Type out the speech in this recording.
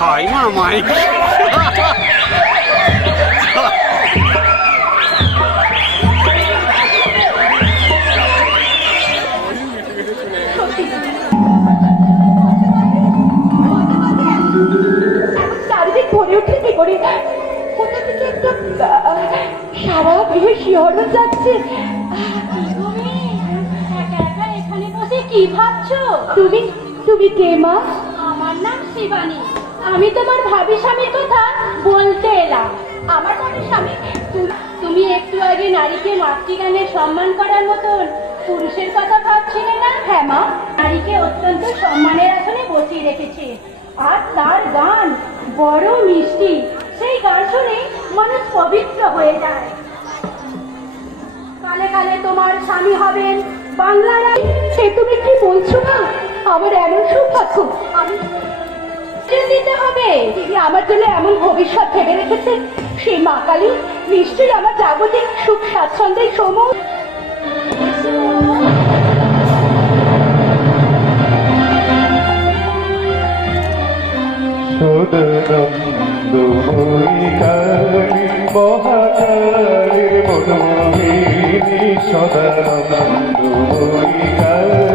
High মামাই চারিদিক ভরে উঠে কি করে কোথা থেকে একটা সারা দেহে শিহরণ যাচ্ছে। তুমি একা একা এখানে বসে কি ভাবছো? তুমি তুমি কে মা? আমার নাম শিবানী। আমি তোমার ভাবি স্বামীর কথা বলতে এলাম। আমার ভাবি স্বামী, তুমি একটু আগে নারীকে মাতৃগানে সম্মান করার মতন পুরুষের কথা ভাবছিলে না? হ্যাঁ মা। নারীকে অত্যন্ত সম্মানের আসনে বসিয়ে রেখেছে, আর তার গান বড় মিষ্টি। সেই গান শুনে মানুষ পবিত্র হয়ে যায়। কালে কালে তোমার স্বামী হবেন বাংলার। সে তুমি কি বলছো না? আমার এমন সৌভাগ্য, আমি দিতে হবে। তিনি আমার জন্য এমন ভবিষ্যৎ ভেবে রেখেছেন, সেই মা কালী নিশ্চয়ই আমার জাগতিক সুখ স্বাচ্ছন্দ্যের সময়। সদনন্দময়ী কালী মহাকালীর মনোহিনী সদনন্দময়ী কালী